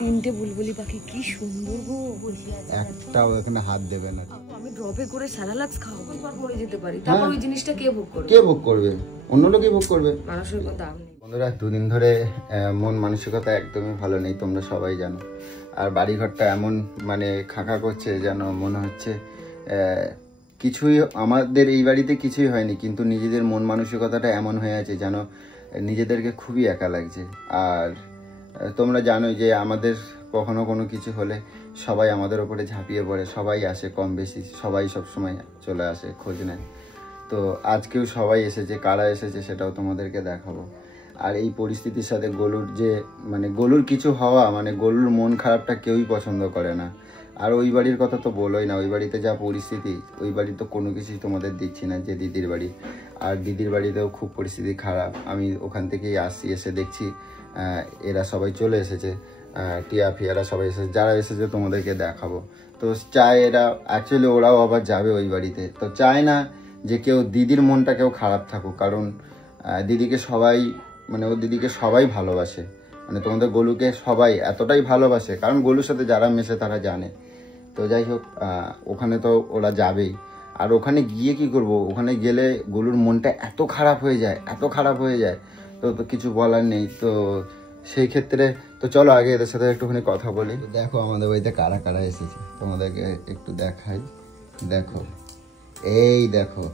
তিনটে বুলবুলি পাখি কি সুন্দর গো, বসে আছে। একটাও এখানে হাত দেবে না। আমি ড্রপে করে স্যারালাক্স খাওয়াবো, পর পরে যেতে পারি। তারপর ওই জিনিসটা কে ভোগ করবে? কে ভোগ করবে? অন্য লোকই ভোগ করবে। মানুষের কোনো দাম নেই। বন্ধুরা, দুদিন ধরে মন মানসিকতা একদমই ভালো নেই, তোমরা সবাই জানো। আর বাড়িঘরটা এমন মানে খাঁকা করছে যেন মনে হচ্ছে কিছুই আমাদের এই বাড়িতে কিছুই হয়নি, কিন্তু নিজেদের মন মানসিকতাটা এমন হয়ে আছে যেন নিজেদেরকে খুবই একা লাগছে। আর তোমরা জানোই যে আমাদের কখনো কোনো কিছু হলে সবাই আমাদের ওপরে ঝাঁপিয়ে পড়ে, সবাই আসে কম বেশি, সবাই সবসময় চলে আসে, খোঁজ নেয়। তো আজকেও সবাই এসেছে, কারা এসেছে সেটাও তোমাদেরকে দেখাবো। আর এই পরিস্থিতির সাথে গলুর যে মানে গলুর কিছু হওয়া, মানে গলুর মন খারাপটা কেউই পছন্দ করে না। আর ওই বাড়ির কথা তো বলোই না, ওই বাড়িতে যা পরিস্থিতি, ওই বাড়ি তো কোনো কিছুই তোমাদের দিচ্ছি না, যে দিদির বাড়ি। আর দিদির বাড়িতেও খুব পরিস্থিতি খারাপ। আমি ওখান থেকেই আসছি, এসে দেখছি এরা সবাই চলে এসেছে, টিয়া ফিয়ারা সবাই এসেছে। যারা এসেছে তোমাদেরকে দেখাবো। তো চায় এরা, অ্যাকচুয়ালি ওরাও আবার যাবে ওই বাড়িতে, তো চায় না যে কেউ দিদির মনটা কেউ খারাপ থাকুক, কারণ দিদিকে সবাই মানে ও দিদিকে সবাই ভালোবাসে, মানে তোমাদের গলুকে সবাই এতটাই ভালোবাসে, কারণ গলুর সাথে যারা মেশে তারা জানে। তো যাই হোক, ওখানে তো ওরা যাবেই। আর ওখানে গিয়ে কি করব, ওখানে গেলে গলুর মনটা এত খারাপ হয়ে যায়, এত খারাপ হয়ে যায়, তো কিছু বলার নেই। তো সেই ক্ষেত্রে তো চলো আগে এদের সাথে একটুখানি কথা বলি। দেখো আমাদের বাড়িতে কারা কারা এসেছে, তোমাদেরকে একটু দেখাই। দেখো, এই দেখো,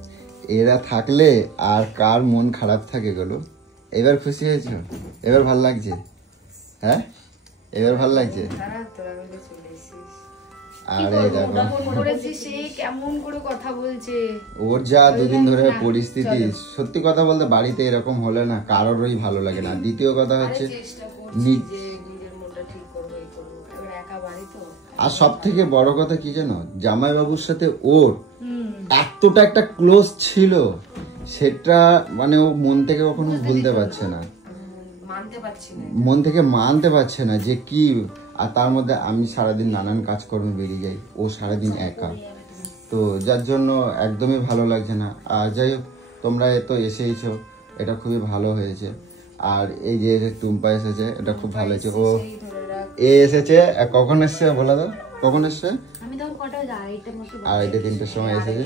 এরা থাকলে আর কার মন খারাপ থাকে গেলো। এবার খুশি হয়েছো? এবার ভাল লাগছে? হ্যাঁ, এবার ভাল লাগছে? আরে দেখো কেমন করে কথা বলছে, ওর যা দুদিন ধরে পরিস্থিতি, সত্যি কথা বলতে বাড়িতে এরকম হলে না কারোরই ভালো লাগে না। দ্বিতীয় কথা হচ্ছে আর সব থেকে বড় কথা কি জানো, জামাইবাবুর সাথে ওর এতটা একটা ক্লোজ ছিল, সেটা মানে ও মন থেকে কখনো ভুলতে পারছে না, মন থেকে মানতে পারছে না যে কি। আর তার মধ্যে আমি সারাদিন নানান কাজকর্মে বেরিয়ে যাই, ও সারাদিন একা, তো যার জন্য একদমই ভালো লাগছে না। আর যাই হোক, তোমরা তো এসেইছো, এটা খুবই ভালো হয়েছে। আর এই যে টুম্পা এসেছে, এটা খুব ভালো হয়েছে। ও এসেছে কখন এসছে বলো তো, কখন এসছে? আড়াইটে তিনটের সময় এসেছে।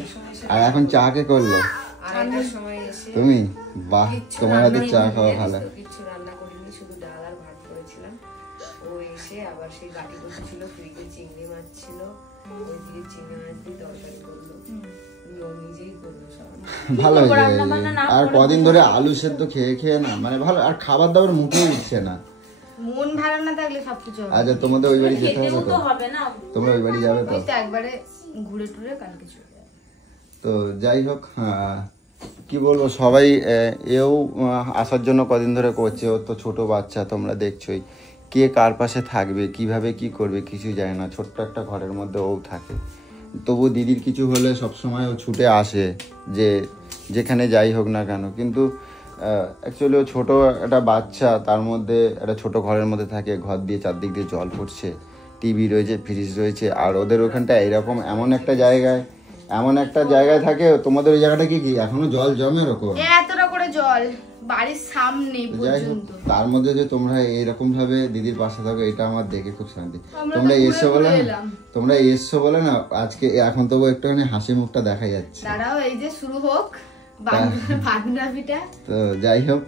আর এখন চা কে করলো? তুমি? বাহ, তোমার হাতে চা খাওয়া ভালো। ভালো হয়েছে। আর কদিন ধরে আলু সেদ্ধ খেয়ে খেয়ে না মানে ভালো, আর খাবার দাবার মুখে উঠছে না। মন ভালো না থাকলে সবকিছু হবে। আচ্ছা, তোমাদের ওই বাড়ি যেতে হবে তো? তোমরা ওই বাড়ি যাবে তো? একবারে ঘুরে টুরে কালকে চলে যাবে। তো যাই হোক, কি বলবো, সবাই এও আসার জন্য কদিন ধরে করছে। ও তো ছোট বাচ্চা, তোমরা দেখছোই, কে কার পাশে থাকবে, কিভাবে কি করবে কিছু জানে না। ছোট্ট একটা ঘরের মধ্যে ও থাকে, তবু দিদির কিছু হলে সবসময় ও ছুটে আসে, যে যেখানে যাই হোক না কেন। কিন্তু অ্যাকচুয়ালি ও ছোটো একটা বাচ্চা, তার মধ্যে একটা ছোট ঘরের মধ্যে থাকে, ঘর দিয়ে চারদিক দিয়ে জল পড়ছে, টিভি রয়েছে, ফ্রিজ রয়েছে। আর ওদের ওখানটা এরকম এমন একটা জায়গায় থাকে। তোমাদের ওই জায়গাটা কি এখনো জল জমে এরকম? এতটা করে জল বাড়ির সামনে পর্যন্ত। তার মধ্যে যে তোমরা এরকম ভাবে দিদির পাশে থাকো, এটা আমার দেখে খুব শান্তি। তোমরা এসছো বলে না আজকে, এখন তবু একটুখানি হাসি মুখটা দেখা যাচ্ছে। দাঁড়াও, এই যে শুরু হোক বাঁধনাবিটা। তো যাই হোক,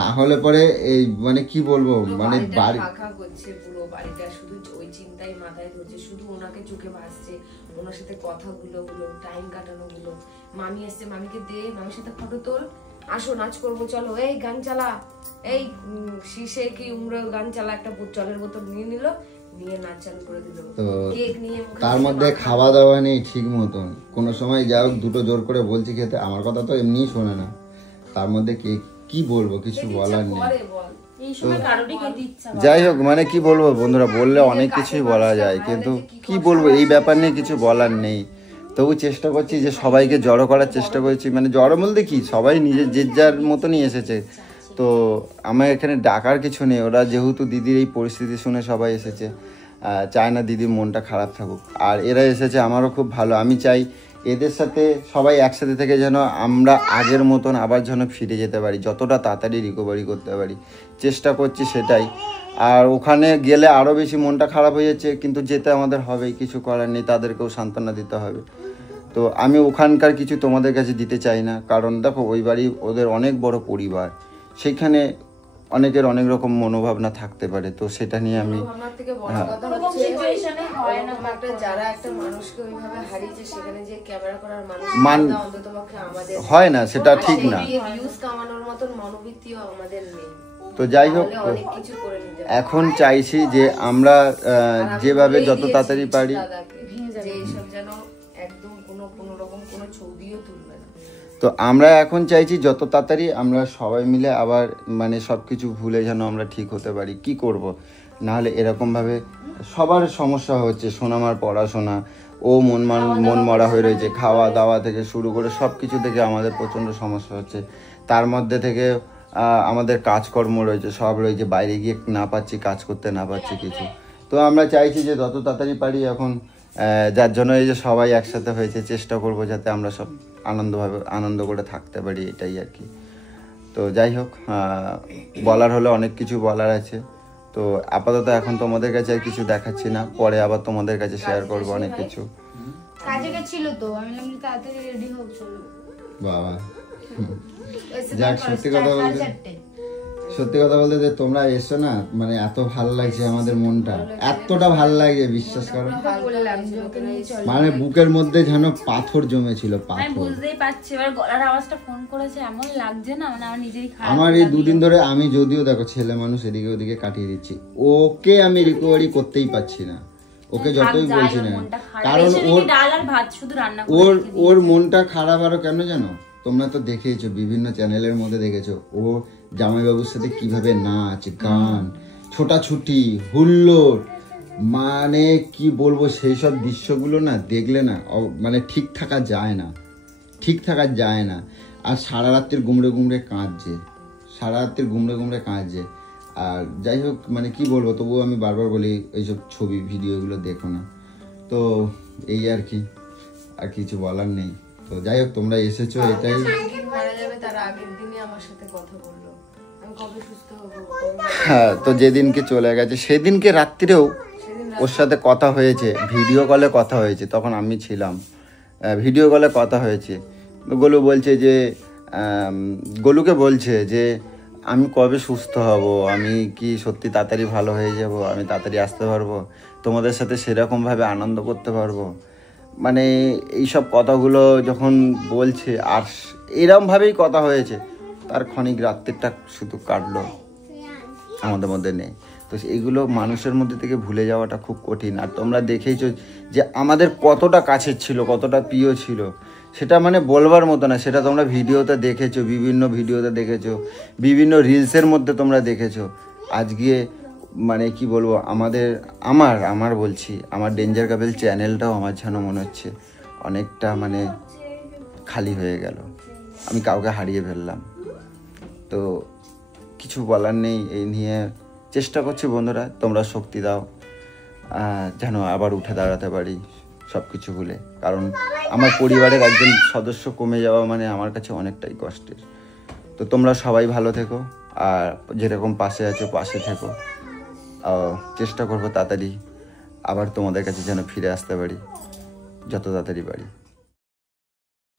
না হলে পরে এই মানে কি বলবো, মানে বাড়ি ফাঁকা করছে পুরো বাড়িটা, শুধু ওই চিন্তাই মাথায় ধরছে, শুধু ওনাকে চোখে ভাসছে, ওনার সাথে কথাগুলো টাইম কাটানো গুলো। মামি এসছে, মামিকে দে, মামির সাথে ফটো তোল, আসো নাচ করবো, চলো, এই গান চালা, এই শীষে কি উমরা গান চালা, একটা জলের বোতল নিয়ে নিল, নিয়ে নাচ চালু করে দিল। তো কেক নিয়ে, তার মধ্যে খাওয়া দাওয়া নেই ঠিক মতন। কোনো সময় যাই হোক দুটো জোর করে বলছি খেতে, আমার কথা তো এমনিই শোনে না। তার মধ্যে কি বলবো, কিছু বলার নেই। যাই হোক, মানে কি বলবো বন্ধুরা, বললে অনেক কিছুই বলা যায়, কিন্তু কি বলবো এই ব্যাপার নিয়ে কিছু বলার নেই। তবু চেষ্টা করছি যে সবাইকে জড়ো করার চেষ্টা করছি, মানে জড়ো বলতে কি, সবাই নিজের যে যার মতনই এসেছে। তো আমার এখানে ডাকার কিছু নেই, ওরা যেহেতু দিদির এই পরিস্থিতি শুনে সবাই এসেছে, চায় না দিদির মনটা খারাপ থাকুক। আর এরা এসেছে আমারও খুব ভালো, আমি চাই এদের সাথে সবাই একসাথে থেকে যেন আমরা আগের মতন আবার যেন ফিরে যেতে পারি, যতটা তাড়াতাড়ি রিকভারি করতে পারি চেষ্টা করছি সেটাই। আর ওখানে গেলে আরও বেশি মনটা খারাপ হয়ে যাচ্ছে, কিন্তু যেতে আমাদের হবেই, কিছু করার নেই, তাদেরকেও সান্ত্বনা দিতে হবে। তো আমি ওখানকার কিছু তোমাদের কাছে দিতে চাই না, কারণ দেখো ওই বাড়ি ওদের অনেক বড় পরিবার, সেইখানে অনেকের অনেক রকম মনোভাবনা থাকতে পারে, তো সেটা নিয়ে আমি যারা একটা মানুষকে ওইভাবে হারিয়েছে সেখানে যে ক্যামেরা করার মানুষ অন্ততপক্ষে আমাদের হয় না, সেটা ঠিক না। ভিউজ কামানোর মতন মনোবৃত্তিও আমাদের নেই। তো যাই হোক, এখন চাইছি যে আমরা যেভাবে যত তাড়াতাড়ি পারি যে এইসব যেন একদম কোনো রকম কোনো ছবিও তুলবে না। তো আমরা এখন চাইছি যত তাড়াতাড়ি আমরা সবাই মিলে আবার মানে সব কিছু ভুলে যেন আমরা ঠিক হতে পারি। কি করব, নাহলে এরকমভাবে সবার সমস্যা হচ্ছে। সোনামার পড়াশোনা, ও মন মরা হয়ে রয়েছে, খাওয়া দাওয়া থেকে শুরু করে সব কিছু থেকে আমাদের প্রচণ্ড সমস্যা হচ্ছে। তার মধ্যে থেকে আমাদের কাজকর্ম রয়েছে, সব রয়েছে, বাইরে গিয়ে না পাচ্ছি কাজ করতে, না পাচ্ছি কিছু। তো আমরা চাইছি যে যত তাড়াতাড়ি পারি এখন, যার জন্য এই যে সবাই একসাথে হয়েছে, চেষ্টা করব যাতে আমরা সব আনন্দ করে থাকতে পারি, এটাই আর কি। তো যাই হোক, বলার হলে অনেক কিছু বলার আছে। তো আপাতত এখন তোমাদের কাছে আর কিছু দেখাচ্ছি না, পরে আবার তোমাদের কাছে শেয়ার করব অনেক কিছু। কাজে গেছিল তো, আমি বললাম তাড়াতাড়ি রেডি হও, চলো। বাবা যাক, সত্যি কথা বলতে যে তোমরা এসো না, মানে এত ভালো লাগছে আমাদের, মনটা এতটা ভালো লাগছে বিশ্বাস করো, মানে বুকের মধ্যে যেন পাথর জমেছিল, পাথর। বুঝতেই পারছি, এবার গলার আওয়াজটা ফোন করেছে এমন লাগছে না, মানে আমার নিজেরই খারাপ। আমার এই দুদিন ধরে আমি যদিও দেখো ছেলে মানুষ এদিকে ওদিকে কাটিয়ে দিচ্ছি, ওকে আমি রিকভারি করতেই পারছি না, ওকে যতই বলছি না, কারণ ওর মনটা খারাপ। আরো কেন জানো, তোমরা তো দেখেছো বিভিন্ন চ্যানেলের মধ্যে দেখেছো ও জামাইবাবুর সাথে কিভাবে নাচ গান ছোটাছুটি হুল্লোড়, মানে কি বলবো, সেই সব দৃশ্যগুলো না দেখলে না মানে ঠিক থাকা যায় না। আর সারা রাত্রির গুমড়ে কাঁদছে। আর যাই হোক, মানে কি বলবো, তবুও আমি বারবার বলি এইসব ছবি ভিডিওগুলো দেখো না। তো এই আর কি, আর কিছু বলার নেই। তো যাই হোক, তোমরা এসেছো, এটাই। হ্যাঁ, তো যেদিনকে চলে গেছে সেদিনকে রাত্রিরেও ওর সাথে কথা হয়েছে, ভিডিও কলে কথা হয়েছে, তখন আমি ছিলাম, ভিডিও কলে কথা হয়েছে। গোলুকে বলছে যে আমি কবে সুস্থ হব, আমি কি সত্যি তাড়াতাড়ি ভালো হয়ে যাব, আমি তাড়াতাড়ি আসতে পারবো, তোমাদের সাথে সেরকমভাবে আনন্দ করতে পারবো। মানে এইসব কথাগুলো যখন বলছে, আর এরমভাবেই কথা হয়েছে, তার ক্ষণিক রাত্রিটা শুধু কাটলো, আমাদের মধ্যে নেই। তো এইগুলো মানুষের মধ্যে থেকে ভুলে যাওয়াটা খুব কঠিন। আর তোমরা দেখেইছো যে আমাদের কতটা কাছের ছিল, কতটা প্রিয় ছিল, সেটা মানে বলবার মতো না। সেটা তোমরা ভিডিওতে দেখেছো, বিভিন্ন ভিডিওতে দেখেছো, বিভিন্ন রিলসের মধ্যে তোমরা দেখেছো। আজকে মানে কি বলবো, আমার বলছি, আমার ডেঞ্জার কাপল চ্যানেলটাও আমার যেন মনে হচ্ছে অনেকটা মানে খালি হয়ে গেল, আমি কাউকে হারিয়ে ফেললাম। তো কিছু বলার নেই, এই নিয়ে চেষ্টা করছি বন্ধুরা, তোমরা শক্তি দাও যেন আবার উঠে দাঁড়াতে পারি সব কিছু ভুলে। কারণ আমার পরিবারের একজন সদস্য কমে যাওয়া মানে আমার কাছে অনেকটাই কষ্টের। তো তোমরা সবাই ভালো থেকো, আর যেরকম পাশে আছো পাশে থেকো। চেষ্টা করবো তাড়াতাড়ি আবার তোমাদের কাছে যেন ফিরে আসতে পারি, যত তাড়াতাড়ি পারি।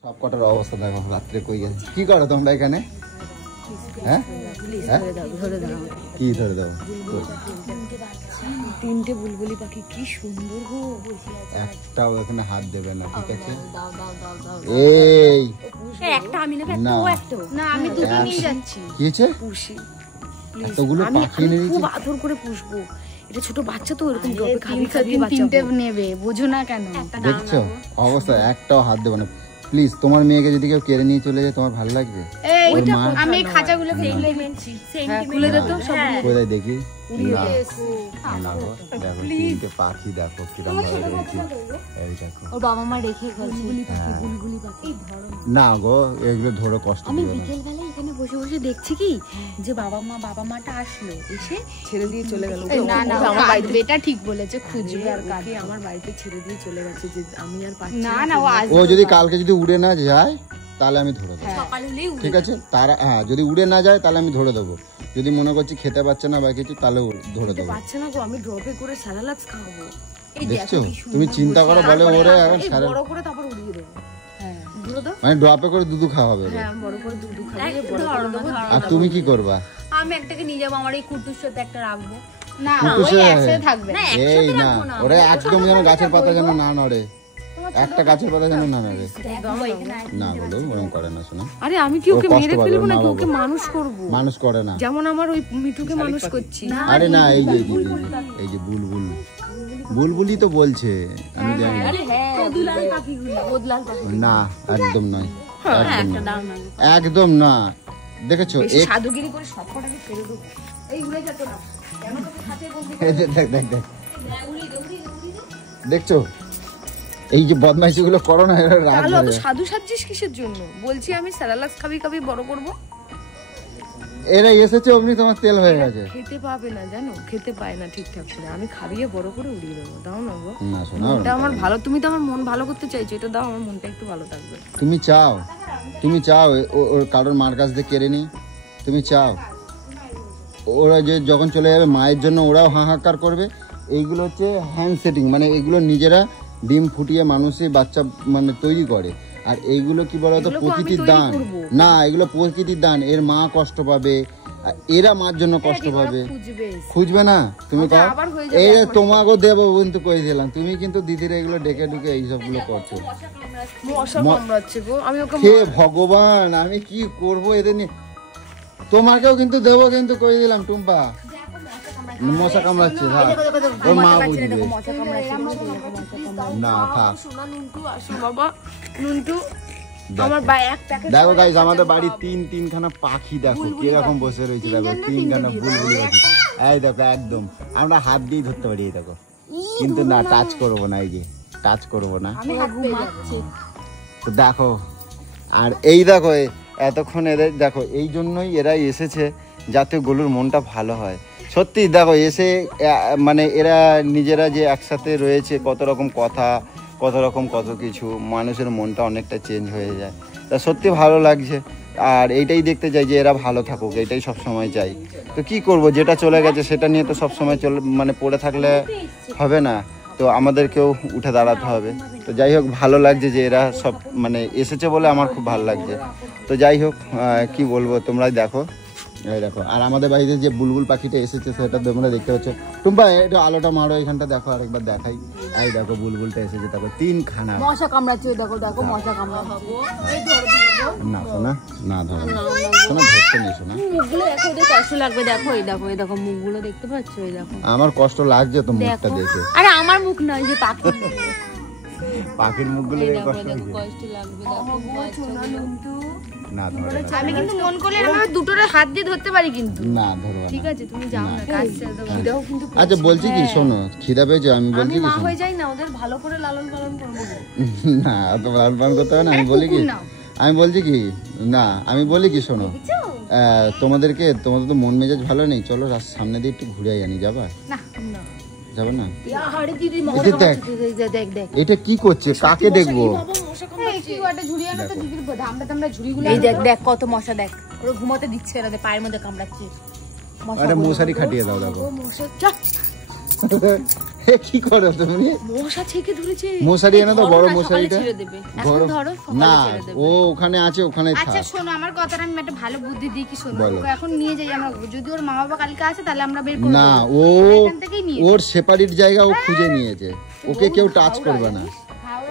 সব কটার অবস্থা দেখো, রাত্রে কই গেছে। কি করো তোমরা এখানে? হ্যাঁ, কি ধরে দাও? তিনটে বুলবুলি পাখি, কি সুন্দর গো। একটাও এখানে হাত দেবে না, ঠিক আছে? এই একটা আমি নেব, না আমি দুটো নিয়ে যাচ্ছি। কি হয়েছে? পুষি এতগুলো পাখি নিয়ে খুব আদর করে পুষবো, এটা ছোট বাচ্চা তো এরকম জবে খাবি তিনটে নেবে, বুঝো না কেন? দেখছো অবস্থা, একটাও হাত দেবে না। প্লিজ, তোমার মেয়েকে যদি কেউ কেড়ে নিয়ে চলে যায় তোমার ভালো লাগবে? এই আমি এই খাঁচাগুলো খুলে দে তো সব কোথায় দেখি না না গো, দেখো তিনটে পাখি দেখো কিরকম ভাবে রয়েছে, এই দেখো ওর বাবা মা রেখে গেছে বুলবুলি পাখি। না গো এগুলো ধরো কষ্ট আমি দিও না। বিকেল বেলা এখানে বসে বসে দেখছি কি যে বাবা মাটা আসলো, এসে ছেড়ে দিয়ে চলে গেল। না না আমার বাড়িতে এটা ঠিক বলেছে, খুঁজবে আর ওকে আমার বাড়িতে ছেড়ে দিয়ে চলে গেছে যে আমি আর পাচ্ছি না না ও ও যদি কালকে যদি উড়ে না যায় তাহলে আমি ধরে দেবো, সকাল হলেই ঠিক আছে? তারা হ্যাঁ যদি উড়ে না যায় তাহলে আমি ধরে দেবো, যদি মনে করছি খেতে পাচ্ছে না বা কিছু তাহলে ধরে দেবো। পাচ্ছে না গো, আমি ড্রপে করে স্যালালাক্স খাওয়াবো। দেখছো তুমি চিন্তা করো, বলে ওরে এখন এই সারা বড় করে তারপর উড়িয়ে দেবো। হ্যাঁ ধরে দাও। মানে ড্রপে করে দুধু খাওয়াবে ওরে। হ্যাঁ বড় করে দুধ খাইয়ে বড় করে দেবো। আর তুমি কি করবা? আমি একটাকে নিয়ে যাবো, আমার এই কুটুর সাথে একটা রাখবো। না কুটুসে ওই একসাথে থাকবে না এই একসাথে না রাখবো না, ওরে একদম যেন গাছের পাতা যেন না নড়ে, একটা গাছের পাতা যেন না নড়ে। না বলো ওরকম করে না, শোনো আরে আমি কি ওকে ও কষ্ট মেরে পাবে, ফেলবো না নাকি বাবু। ওকে মানুষ করব? মানুষ করে না। যেমন আমার ওই মিঠুকে মানুষ করছি। আরে না এই যে এই যে বুলবুল বুলবুলি তো বলছে, আমি জানি না। বদলাল পাখি। না একদম নয়, একদম একটা না, দাম না। একদম না। দেখেছো বেশি এক সাধুগিরি করে সব কটাকে ফেলে দেবো। এই উড়ে যেত না কেন তোকে খাঁচায় বন্দি এই যে দেখ দেখ দেখ দেখছো এই যে বদমাইশি গুলো করো না, এরা রাগ তাহলে অত ধরে। সাধু সাজছিস কিসের জন্য? বলছি আমি স্যালালাক্স খাবি খাবি বড় করব। এরা এসেছে অমনি তোমার তেল হয়ে গেছে। খেতে পাবে না জানো, খেতে পায় না ঠিকঠাক করে। আমি খাইয়ে বড় করে উড়িয়ে দেবো। দাও না গো, না শোনো মনটা আমার ভালো। তুমি তো আমার মন ভালো করতে চাইছো, এটা দাও, আমার মনটা একটু ভালো থাকবে। তুমি চাও ওর কারোর মার কাছ দিয়ে কেড়ে নি? তুমি চাও ওরা যে যখন চলে যাবে মায়ের জন্য ওরাও হাহাকার করবে? এইগুলো হচ্ছে হ্যান্ড সেটিং, মানে এগুলো নিজেরা ডিম ফুটিয়ে মানুষই বাচ্চা মানে তৈরি করে। আর এইগুলো কি বলতো এগুলোকে আমি প্রকৃতির তৈরি দান করবো। না, এগুলো প্রকৃতির দান। এর মা কষ্ট পাবে, আর এরা মার জন্য কষ্ট পাবে। খুঁজবে খুঁজবে না তুমি ওটা কাও আবার হয়ে যাবে এই এক মাস তোমাকেও দেবো কিন্তু কয়ে দিলাম, তুমি কিন্তু দিদির এগুলো ডেকে ঢুকে এইসবগুলো করছো। মশা কামড়াচ্ছে গো, আমি ওকে হে ভগবান আমি কি করব এদের নিয়ে? তোমাকেও কিন্তু দেবো কিন্তু কয়ে দিলাম টুম্পা, মশা কামড়াচ্ছে। ওর মা বুঝবে না, থাক। সোনা নুনটু আসো বাবা, নুনটু দেখো। আমার এক প্যাকেট দেখো গাইস আমাদের বাড়ির তিনখানা পাখি দেখো কিরকম বসে রয়েছে, দেখো তিনখানা বুলবুলি পাখি। এই দেখো একদম আমরা হাত দিয়ে ধরতে পারি, এই দেখো কিন্তু না টাচ করবো না, এই যে টাচ করবো না। তো দেখো আর এই দেখো এতক্ষণ এদের দেখো এই জন্যই এরাই এসেছে যাতে গলুর মনটা ভালো হয়। সত্যি দেখো এসে মানে এরা নিজেরা যে একসাথে রয়েছে, কত রকম কথা, কত রকম কত কিছু, মানুষের মনটা অনেকটা চেঞ্জ হয়ে যায়। তা সত্যি ভালো লাগছে, আর এইটাই দেখতে চাই যে এরা ভালো থাকুক, এটাই সব সময় চাই। তো কি করব, যেটা চলে গেছে সেটা নিয়ে তো সব সময় মানে পড়ে থাকলে হবে না, তো আমাদেরকেও উঠে দাঁড়াতে হবে। তো যাই হোক ভালো লাগছে যে এরা সব মানে এসেছে বলে আমার খুব ভালো লাগছে। তো যাই হোক কি বলবো, তোমরাই দেখো। এই দেখো আর আমাদের বাড়িতে যে বুলবুল পাখিটা এসেছে সেটা তোমরা দেখতে পাচ্ছ। টুম্পা একটু আলোটা মারো এখানটা, দেখো আরেকবার দেখাই। এই দেখো বুলবুলটা এসেছে, দেখো তিনখানা মশা কামড়াচ্ছে, দেখো দেখো মশা কামড়াচ্ছে। না শোনা, না ধরো শোনা, ধরতে নেই শোনা। মুখগুলো দেখো, ওদের কষ্ট লাগবে। দেখো এই দেখো, এই দেখো মুখগুলো দেখতে পাচ্ছ? এই দেখো আমার কষ্ট লাগছে তো মুখটা দেখে। আরে আমার মুখ নয়, যে পাখি পাখির মুখগুলো দেখে কষ্ট দেখো লাগছে। কষ্ট লাগবে। দেখো না ধরো না, আমি কিন্তু মন করলে এভাবে দুটোরে হাত দিয়ে ধরতে পারি কিন্তু। না ধরো না। ঠিক আছে তুমি যাও না, কাজ ছেড়ে দাও। খিদেও কিন্তু আচ্ছা বলছি কি শোনো, খিদা পেয়েছো? আমি আমি বলছি কি মা শোনো, হয়ে যাই না, ওদের ভালো করে লালন পালন করবো। না অত লাল পান করতে হবে না। আমি বলি কি, আমি বলছি কি, না আমি বলি কি শোনো, তোমাদের তো মন মেজাজ ভালো নেই, চলো সামনে দিয়ে একটু ঘুরে আনি। যাবা? না যাবে না? আরে দিদি এটা দেখ, দেখ দেখ এটা কি করছে, কাকে দেখবো? কি একটা ঝুড়ি আনো তো দিদির আমরা ঝুড়িগুলো। এই দেখ দেখ কত মশা, দেখ ওরা ঘুমাতে দিচ্ছে না, পায়ের মধ্যে কামড়াচ্ছে। আরে মশারি খাটিয়ে দাও। দেখো মশা যা, এ কি করো তুমি? মশা ছেকে ধরেছে। মশারি এনে তো বড় মশারিটা ছেড়ে দেবে। ধরো। ধরো না ও ওখানে আছে, ওখানে আচ্ছা থাক। শোনো আমার কথাটা, আমি একটা ভালো বুদ্ধি দিই কি শোনো, বলো। ওকে এখন নিয়ে যাই আমরা। যদি ওর মা বাবা কালকে আসে তাহলে আমরা বের করে না দেবো। ও এখান থেকেই নিয়ে ওর সেপারেট জায়গা ও খুঁজে নিয়েছে, ওকে কেউ টাচ করবে না।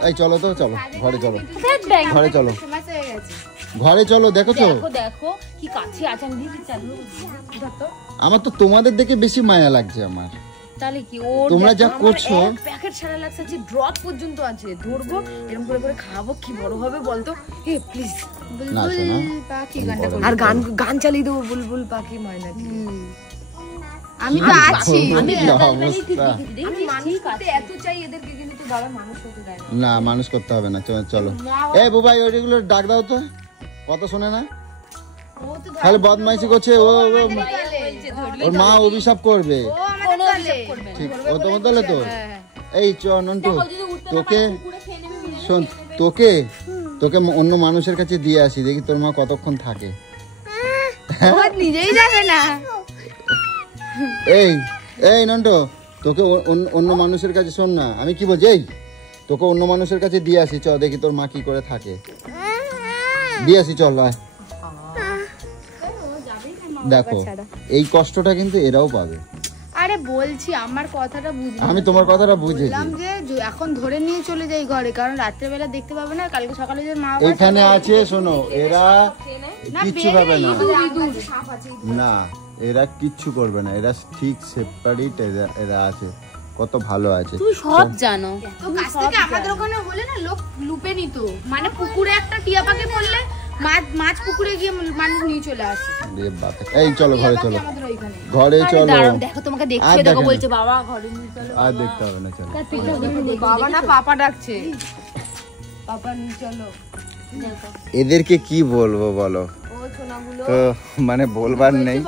এই চলো তো, চলো ঘরে চলো, ঘরে চলো, ফেমাস হয়ে গেছে। ঘরে চলো। দেখেছো দেখো দেখো কি কাছে আছে। আমি দিদি চালু আমার তো তোমাদের দেখে বেশি মায়া লাগছে আমার। তাহলে কি ও তোমরা যা করছো, প্যাকেট সেরেলাক্স আছে, ড্রপ পর্যন্ত আছে, ধরবো এরকম করে করে খাওয়াবো, কি বড় হবে বলতো? হে প্লিজ। না শোনা পাখি গানটা আর গান গান চালিয়ে দেবো, বুলবুল পাখি ময়না কি। আমি তো আছি। আমি কি অবস্থা। আমি মানুষ করতে এত চাই এদেরকে, কিন্তু তো বাবা মানুষ করতে দেয় না। না মানুষ করতে হবে না, চলো। এই বুবাই ওইগুলো ডাক দাও তো, কত শোনে না, খালি বদমাইশি করছে। ওর মা অভিশাপ করবে। ঠিক, ও তোমার দলে তো। এই নন্টু, তোকে শোন, তোকে অন্য মানুষের কাছে দিয়ে আসি, দেখি তোর মা কতক্ষণ থাকে। নিজেই যাবে না। এই নন্টু, তোকে অন্য মানুষের কাছে, শোন না আমি কি বলছি, এই তোকে অন্য মানুষের কাছে দিয়ে আসি, চল দেখি তোর মা কি করে থাকে, দিয়ে আসি, চল ভাই। দেখো এই কষ্টটা কিন্তু এরাও পাবে। আরে বলছি আমার কথাটা বুঝলি? আমি তোমার কথাটা বুঝেছি। বললাম যে এখন ধরে নিয়ে চলে যাই ঘরে, কারণ রাত্রেবেলা দেখতে পাবে না, কালকে সকালে যে মা এখানে আছে, শোনো এরা কিচ্ছু পাবে না, না এরা কিচ্ছু করবে না, এরা ঠিক সেপারেট, এরা আছে, কত ভালো আছে। তুমি সব জানো। তো কাছ থেকে আমাদের ওখানে হলে না লোক লুপে নিত, মানে পুকুরে একটা টিয়া পাখি পড়লে মাছ পুকুরে গিয়ে মানুষ নিয়ে চলে আসে। এই চলো ঘরে চলো, আমাদের ওইখানে ঘরে চলো। দেখো তোমাকে দেখছে, দেখো বলছে বাবা ঘরে নিয়ে চলো। আর দেখতে হবে না, চলো। বাবা না পাপা ডাকছে, পাপা নিয়ে চলো। এদেরকে কি বলবো বলো, তো মানে বলবার নেই।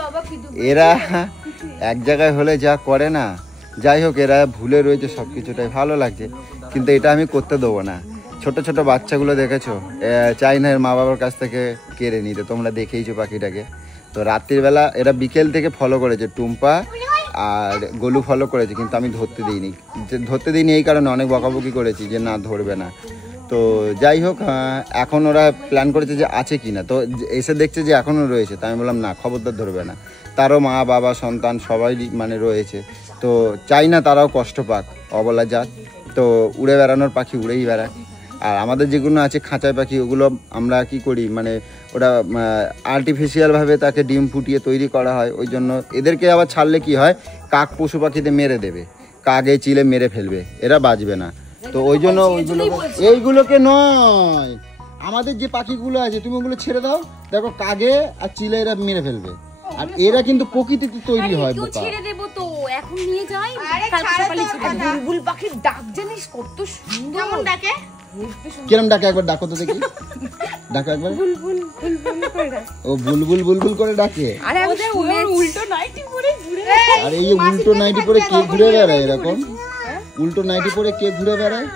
এরা এক জায়গায় হলে যা করে না, যাই হোক এরা ভুলে রয়েছে সবকিছুটাই, ভালো লাগছে, কিন্তু এটা আমি করতে দেবো না। ছোট ছোট বাচ্চাগুলো দেখেছো, চাই না এর মা বাবার কাছ থেকে কেড়ে নিতে, তোমরা দেখেইছো পাখিটাকে। তো রাত্রিবেলা এরা বিকেল থেকে ফলো করেছে, টুম্পা আর গোলু ফলো করেছে, কিন্তু আমি ধরতে দিইনি এই কারণে অনেক বকাবকি করেছি যে না ধরবে না। তো যাই হোক, এখন ওরা প্ল্যান করেছে যে আছে কি না, তো এসে দেখছে যে এখনও রয়েছে, তো আমি বললাম না খবরদার ধরবে না। তারও মা বাবা সন্তান সবাই মানে রয়েছে, তো চাই না তারাও কষ্ট পাক, অবলা জাত। তো উড়ে বেড়ানোর পাখি উড়েই বেড়ায়। আর আমাদের যেগুলো আছে খাঁচায় পাখি, ওগুলো আমরা কি করি, মানে ওটা আর্টিফিশিয়ালভাবে তাকে ডিম ফুটিয়ে তৈরি করা হয়, ওই জন্য এদেরকে আবার ছাড়লে কি হয়, কাক পশু পাখিতে মেরে দেবে, কাকে চিলে মেরে ফেলবে, এরা বাঁচবে না। তো ওই জন্য এইগুলোকে নয়, আমাদের যে পাখিগুলো আছে তুমি ওগুলো ছেড়ে দাও, দেখো কাগে আর চিলে এরা মেরে ফেলবে। আর এরা কিন্তু প্রকৃতিতে তৈরি হয়, বোকা। ছেড়ে দেবো তো, এখন নিয়ে যাই, বুলবুল পাখির ডাক জানিস কত সুন্দর, কেমন ডাকে? কিরম ডাকে একবার ডাকো তো দেখি, ডাকো একবার। ও বুলবুল বুলবুল করে ডাকে। আরে উল্টো নাইটি পরে ঘুরে, আর এই উল্টো নাইটি পরে কে ঘুরে বেড়ায় এরকম, উল্টো নাইটি পরে কে ঘুরে বেড়ায়?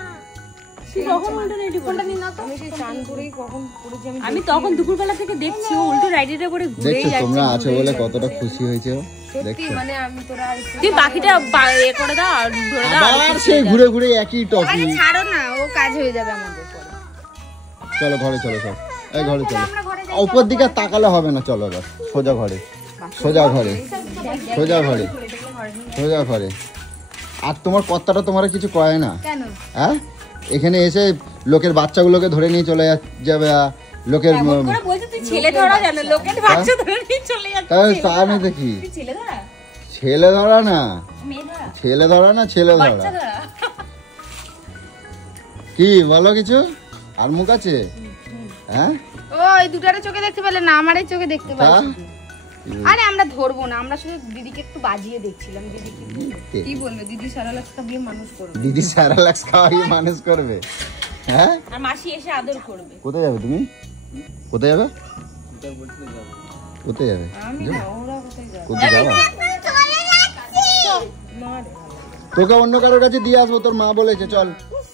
আমি তখন দুপুরবেলা থেকে দেখছি ও উল্টো রাইডিটা পরে ঘুরে দেখছো যাচ্ছে। তোমরা আছো বলে কতটা খুশি হয়েছে ও, দেখছো? মানে আমি তোরা তুই পাখিটা এ করে দাও আর ধরে দাও। আবার সেই ঘুরে ঘুরে একই টপি। ছাড়ো না, ও কাজ হয়ে যাবে আমাদের পরে। চলো ঘরে চলো সব, এই ঘরে চলো। উপর দিকে তাকালে হবে না, চলো এবার সোজা ঘরে, সোজা ঘরে, সোজা ঘরে, সোজা ঘরে। আর তোমার কর্তাটা তোমার কিছু কয় না? কেন? হ্যাঁ, এখানে এসে লোকের বাচ্চাগুলোকে ধরে নিয়ে চলে যাবে, লোকের তুই ছেলে ধরা জানো, লোকের বাচ্চা ধরে নিয়ে চলে যাচ্ছে। তা আমি দেখি ছেলে ধরা, ছেলে ধরা না, মেয়ে ধরা, ছেলে ধরা না, ছেলে ধরা। বাচ্চা ধরা। কি বলো কিছু? আর মুখ আছে? হ্যাঁ, ও এই দুটারে চোখে দেখতে পেলে না, আমারই চোখে দেখতে পাচ্ছি। আরে আমরা ধরবো না, আমরা শুধু দিদিকে একটু বাজিয়ে দেখছিলাম। দিদি কি বলবে, দিদি সারা লাখ খাবিয়ে মানুষ করবে, দিদি সারা লাখ খাওয়াই মানুষ করবে। হ্যাঁ, আর মাসি এসে আদর করবে। কোথায় যাবে তুমি? কোথায় যাবে? কোথায় যাবে? কোথায় যাবা? তোকে অন্য কারোর কাছে দিয়ে আসবো, তোর মা বলেছে চল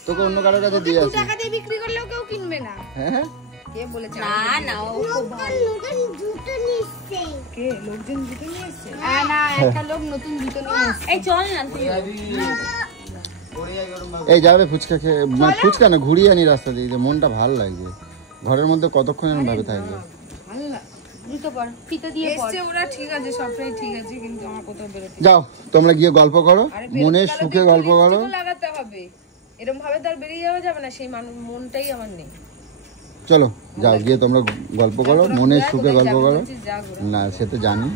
তোকে অন্য কারোর কাছে দিয়ে আসবো। টাকা দিয়ে বিক্রি করলেও কেউ কিনবে না। হ্যাঁ, কে বলেছে? না না, ও খুব ভালো। কে লোকজন জুতো নিয়ে এসেছে? না, একটা লোক নতুন জুতো নিয়ে এসেছে। এই চল না তুই। এই যাবে ফুচকা খেয়ে, মানে ফুচকা না ঘুরিয়ে আনি রাস্তা দিয়ে, যে মনটা ভালো লাগছে। ঘরের মধ্যে কতক্ষণ এরকম ভাবে থাকবে? জুতো পর, ফিতে দিয়ে পর। এসছে ওরা, ঠিক আছে সবটাই ঠিক আছে, কিন্তু আমার কোথাও বেরোতে যাও তোমরা গিয়ে গল্প করো, মনের সুখে গল্প করো। লাগাতে হবে, এরকম ভাবে তার বেরিয়ে যাওয়া যাবে না, সেই মনটাই আমার নেই। চলো যাও গিয়ে তোমরা গল্প করো, মনের সুখে গল্প করো। যা না সে তো জানি,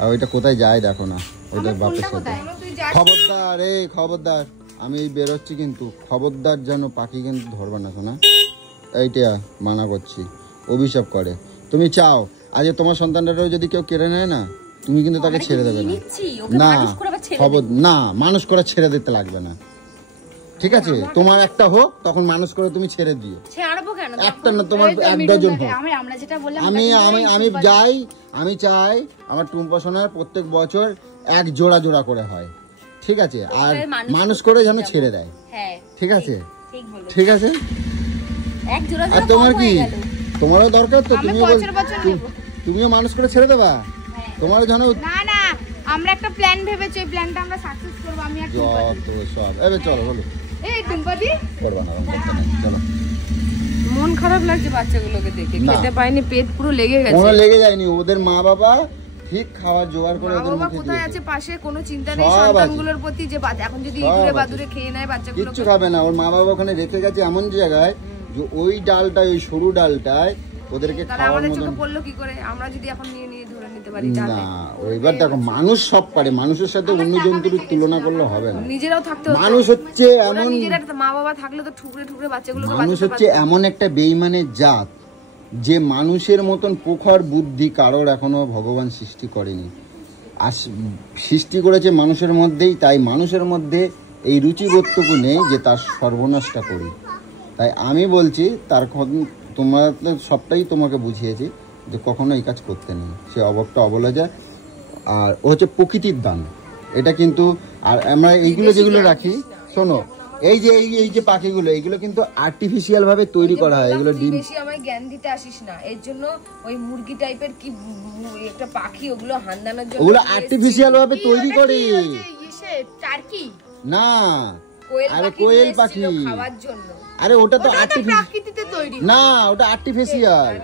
আর ওইটা কোথায় যায় দেখো না, ওইটা বাপের সাথে। তুই খবরদার খবরদার, আমি বেরোচ্ছি কিন্তু খবরদার যেন পাখি কিন্তু ধরবা না শোনা, এইটা মানা করছি, অভিশাপ করে। তুমি চাও আজ তোমার সন্তানটারও যদি কেউ কেড়ে নেয় না, তুমি কিন্তু তাকে ছেড়ে দেবে না। খবর না, মানুষ করে ছেড়ে দিতে লাগবে না, ঠিক আছে? তোমার একটা হোক, তখন মানুষ করে তুমি ছেড়ে দিও। একটা না, তোমার এক ডজন হোক। আমি চাই আমার টুম্পা সোনার প্রত্যেক বছর এক জোড়া জোড়া করে হয়, ঠিক আছে? আর মানুষ করে যেন ছেড়ে দেয়, ঠিক আছে? ঠিক আছে। আর তোমার কি, তোমারও দরকার তো, তুমিও মানুষ করে ছেড়ে দেবা, তোমারও যেন। না না, আমরা একটা প্ল্যান ভেবেছি, এই প্ল্যানটা আমরা সাকসেস করব। আমি আর যত সব এবে চলো বলো, এই টুম্পাদি করবা না, চলো। মন খারাপ লাগছে বাচ্চাগুলোকে দেখে, খেতে পাইনি, পেট পুরো লেগে গেছে। কোনো লেগে যায়নি, ওদের মা বাবা ঠিক খাওয়ার জোগাড় করে ওদের মুখে কোথায় আছে পাশে, কোনো চিন্তা নেই সন্তানগুলোর প্রতি যে এখন যদি ইঁদুরে বাদুরে খেয়ে নেয় বাচ্চাগুলো, কিচ্ছু খাবে না। ওর মা বাবা ওখানে রেখে গেছে এমন জায়গায় যে ওই ডালটায়, ওই সরু ডালটায় ওদেরকে খাওয়ার মতন। চোখে পড়লো কি করে? আমরা যদি এখন নিয়ে ধরে নিতে পারি না, ওইবার দেখো মানুষ সব পারে, মানুষের সাথে অন্য জন্তুর তুলনা করলে হবে না। নিজেরাও থাকতে, মানুষ হচ্ছে এমন, নিজেরা মা বাবা থাকলে তো ঠুকরে ঠুকরে বাচ্চাগুলোকে, মানুষ হচ্ছে এমন একটা বেঈমানের জাত যে মানুষের মতন প্রখর বুদ্ধি কারোর এখনো ভগবান সৃষ্টি করেনি। আর সৃষ্টি করেছে মানুষের মধ্যেই, তাই মানুষের মধ্যে এই রুচিবোধটুকু নেই যে তার সর্বনাশটা করি। তাই আমি বলছি, তার তোমরা সবটাই তোমাকে বুঝিয়েছি যে কখনো এই কাজ করতে নেই, সে অবকটা অবলা যায়। আর ও হচ্ছে প্রকৃতির দান এটা কিন্তু। আর আমরা এইগুলো যেগুলো রাখি, শোনো, এই যে পাখিগুলো, এইগুলো কিন্তু আর্টিফিশিয়াল ভাবে তৈরি করা হয়। এগুলো ডিম, বেশি আমায় জ্ঞান দিতে আসিস না, এর জন্য ওই মুরগি টাইপের কি একটা পাখি, ওগুলো হান্দানোর জন্য, ওগুলো আর্টিফিশিয়াল ভাবে তৈরি করে। টার্কি না, আরে কোয়েল পাখি খাওয়ার জন্য। আরে ওটা তো প্রাকৃতিতে তৈরি না, ওটা আর্টিফিশিয়াল,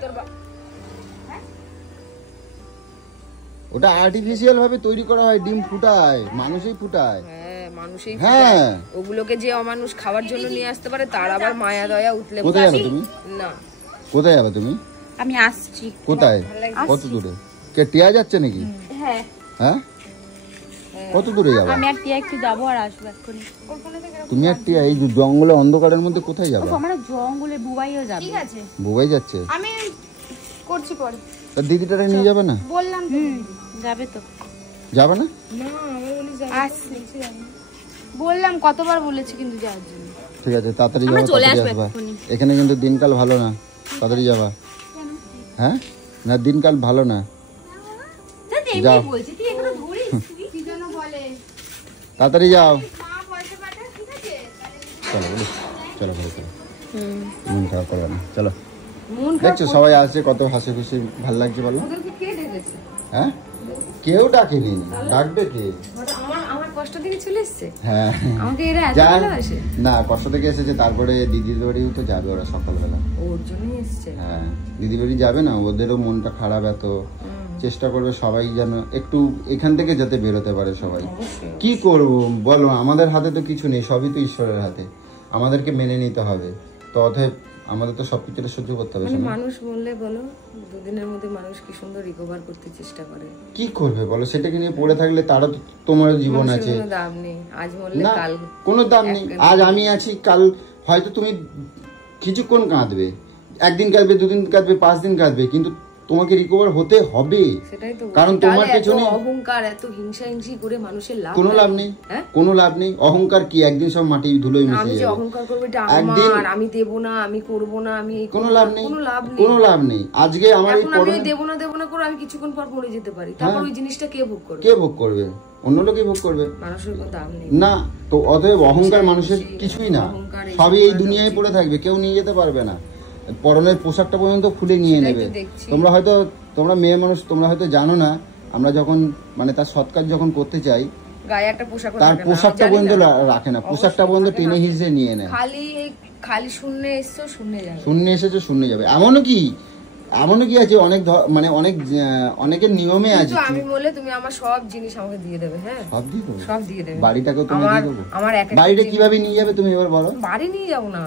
ওটা আর্টিফিশিয়াল ভাবে তৈরি করা হয়। ডিম ফুটায়, মানুষই ফুটায়। হ্যাঁ, ওগুলোকে যে অমানুষ খাওয়ার জন্য নিয়ে আসতে পারে, তার আবার মায়া দয়া উতলে। কোথায় যাবে তুমি? না, কোথায় যাবে তুমি? আমি আসছি। কোথায়? কত দূরে? কে টিয়া যাচ্ছে নাকি? হ্যাঁ হ্যাঁ, কত দূরে যাবে? আমি আর টিয়া একটু যাবো আর আসবো এক্ষুনি। তুমি আর টিয়া এই জঙ্গলে অন্ধকারের মধ্যে কোথায় যাবে? আমরা জঙ্গলে বুবাইও যাবে। ঠিক আছে, বুবাই যাচ্ছে। আমি করছি পরে। তার দিদিটারে নিয়ে যাবে না? বললাম তো যাবে তো। যাবে না? না, আমি বলি যাবো। বললাম কতবার বলেছি কিন্তু যাওয়ার জন্য। ঠিক আছে, তাড়াতাড়ি যাবা, তাড়াতাড়ি আসবা। এখানে কিন্তু দিনকাল ভালো না, তাড়াতাড়ি যাবা। হ্যাঁ না, দিনকাল ভালো না, যাও তাড়াতাড়ি যাও। চলো বলি, চলো ঘরে চলো, মন খারাপ করবে না, চলো। দেখছো সবাই আসছে, কত হাসি খুশি, ভাল লাগছে বলো? হ্যাঁ, কেউ ডাকেনি, ডাকবে কে? আমার কষ্ট থেকে চলে এসেছে। হ্যাঁ, আমাকে এরা এত ভালোবাসে না, কষ্ট থেকে এসেছে। তারপরে দিদির বাড়িও তো যাবে ওরা সকালবেলা, ওর জন্যই এসেছে। হ্যাঁ, দিদির বাড়ি যাবে না, ওদেরও মনটা খারাপ। এত চেষ্টা করবে সবাই যেন একটু এখান থেকে যাতে বেরোতে পারে সবাই। কি করব বলো, আমাদের হাতে তো কিছু নেই, সবই তো ঈশ্বরের হাতে, আমাদেরকে মেনে নিতে হবে। তো অতএব আমাদের তো সবকিছুটা সহ্য করতে হবে। মানুষ বললে বলো, দুদিনের মধ্যে মানুষ কি সুন্দর রিকভার করতে চেষ্টা করে। কি করবে বলো, সেটাকে নিয়ে পড়ে থাকলে তারও তো তোমার জীবন আছে, কোনো দাম নেই। আজ মরলে কাল কোনো দাম নেই। আজ আমি আছি, কাল হয়তো তুমি কিছুক্ষণ কাঁদবে, একদিন কাঁদবে, দুদিন কাঁদবে, 5 দিন কাঁদবে, কিন্তু তোমাকে রিকভার হতে হবে। সেটাই তো, কারণ তোমার পেছনে অহংকার, এত হিংসা হিংসি করে মানুষের লাভ, কোনো লাভ নেই, কোনো লাভ নেই। অহংকার কি, একদিন সব মাটি ধুলোয় মিশে যাবে। আমি যে অহংকার করব, এটা আমার, আমি দেব না, আমি করব না, আমি কোনো লাভ নেই, কোনো লাভ নেই। আজকে আমার এই আমি দেব না করে আমি কিছুক্ষণ পর পড়ে যেতে পারি, তারপর ওই জিনিসটা কে ভোগ করবে? কে ভোগ করবে? অন্য লোকই ভোগ করবে। মানুষের কোনো দাম নেই না। তো অতএব অহংকার মানুষের কিছুই না, সবই এই দুনিয়ায় পড়ে থাকবে, কেউ নিয়ে যেতে পারবে না। পরনের পোশাকটা পর্যন্ত খুলে নিয়ে নেবে। তোমরা মেয়ে মানুষ, তোমরা হয়তো জানো না, আমরা যখন মানে তার সৎকার যখন করতে চাই, গায়ে একটা পোশাক, তার পোশাকটা পর্যন্ত রাখে না, পোশাকটা পর্যন্ত টেনে হিসেবে নিয়ে নেয়। খালি শূন্য এসছো, শূন্য যাবে, শূন্য এসেছো, শূন্য যাবে। এমনও কি আছে, অনেক মানে অনেকের নিয়মে আছে। আমি বলে তুমি আমার সব জিনিস আমাকে দিয়ে দেবে। হ্যাঁ, সব দিয়ে দেবে, সব দিয়ে দেবে। বাড়িটাকেও তুমি দিয়ে দেবো। আমার বাড়িটা কিভাবে নিয়ে যাবে তুমি এবার বলো? বাড়ি নিয়ে যাবো না,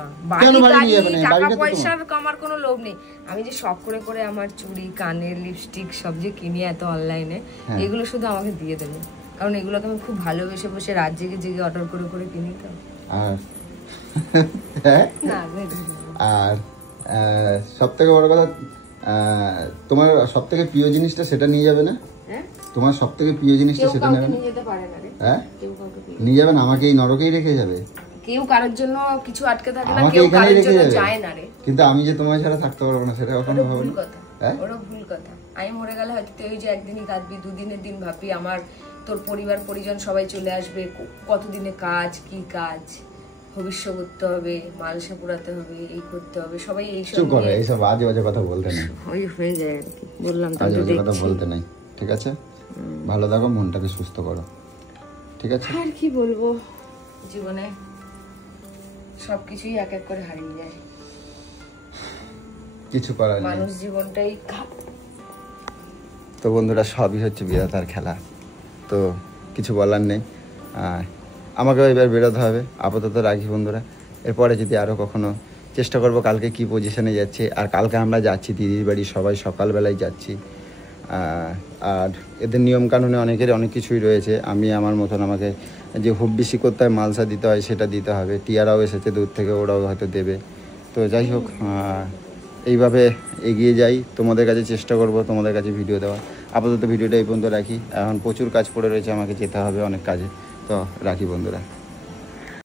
টাকা পয়সার আমার কোনো লোভ নেই। আমি যে শখ করে করে আমার চুড়ি, কানের, লিপস্টিক সব যে কিনি এত অনলাইনে, এগুলো শুধু আমাকে দিয়ে দেবে। কারণ এগুলোকে আমি খুব ভালোবেসে বসে রাত জেগে জেগে অর্ডার করে করে কিনি তো। আর হ্যাঁ না আর সব থেকে বড় কথা তোমার সব থেকে প্রিয় জিনিসটা সেটা নিয়ে যাবে না? হ্যাঁ তোমার সব থেকে প্রিয় জিনিসটা সেটা নেবে না? নিয়ে যেতে পারে না রে, হ্যাঁ কেউ কাউকে নিয়ে যাবে না? আমাকে এই নরকেই রেখে যাবে? কেউ কারোর জন্য কিছু আটকে থাকে না, আমাকে কেউ এখানেই কারোর রেখে জন্য যাবে? যায় না রে। কিন্তু আমি যে তোমার ছাড়া থাকতে পারবো না সেটা কখনো ওটা ভাবো ভুল না? কথা, হ্যাঁ ওটা ভুল কথা। আমি মরে গেলে হয়তো তুই ওই যে একদিনই কাঁদবি, দুদিনের দিন ভাববি, আমার তোর পরিবার পরিজন সবাই চলে আসবে, কতদিনে কাজ, কি কাজ, ভবিষ্যৎ করতে হবে, মালসা পুরাতে হবে, এই করতে হবে, সবাই এইসব চুপ করো, নিয়ে এইসব আজে বাজে কথা বলতে নেই, ওই হয়ে যায় আর কি। বললাম তো আজে আমি বাজে কথা দেখছি। বলতে নেই, ঠিক আছে? ভালো থাকো, মনটাকে সুস্থ করো, ঠিক আছে? আর কি বলবো, জীবনে সবকিছুই এক এক করে হারিয়ে যায়, কিছু করার নেই। মানুষ জীবনটাই খাপ। তো বন্ধুরা, সবই হচ্ছে বিধাতার খেলা, তো কিছু বলার নেই। আমাকেও এবার বেরোতে হবে, আপাতত রাখি বন্ধুরা। এরপরে যদি আরও কখনো চেষ্টা করব, কালকে কি পজিশনে যাচ্ছে। আর কালকে আমরা যাচ্ছি দিদির বাড়ি, সবাই সকালবেলায় যাচ্ছি। আর এদের নিয়মকানুনে অনেকের অনেক কিছুই রয়েছে। আমি আমার মতন, আমাকে যে হুব্বিসি করতে হয়, মালসা দিতে হয়, সেটা দিতে হবে। টিয়ারাও এসেছে দূর থেকে, ওরাও হয়তো দেবে। তো যাই হোক, এইভাবে এগিয়ে যাই, তোমাদের কাছে চেষ্টা করব তোমাদের কাছে ভিডিও দেওয়া। আপাতত ভিডিওটা এই পর্যন্ত রাখি, এখন প্রচুর কাজ পড়ে রয়েছে, আমাকে যেতে হবে অনেক কাজে। তো রাখি বন্ধুরা।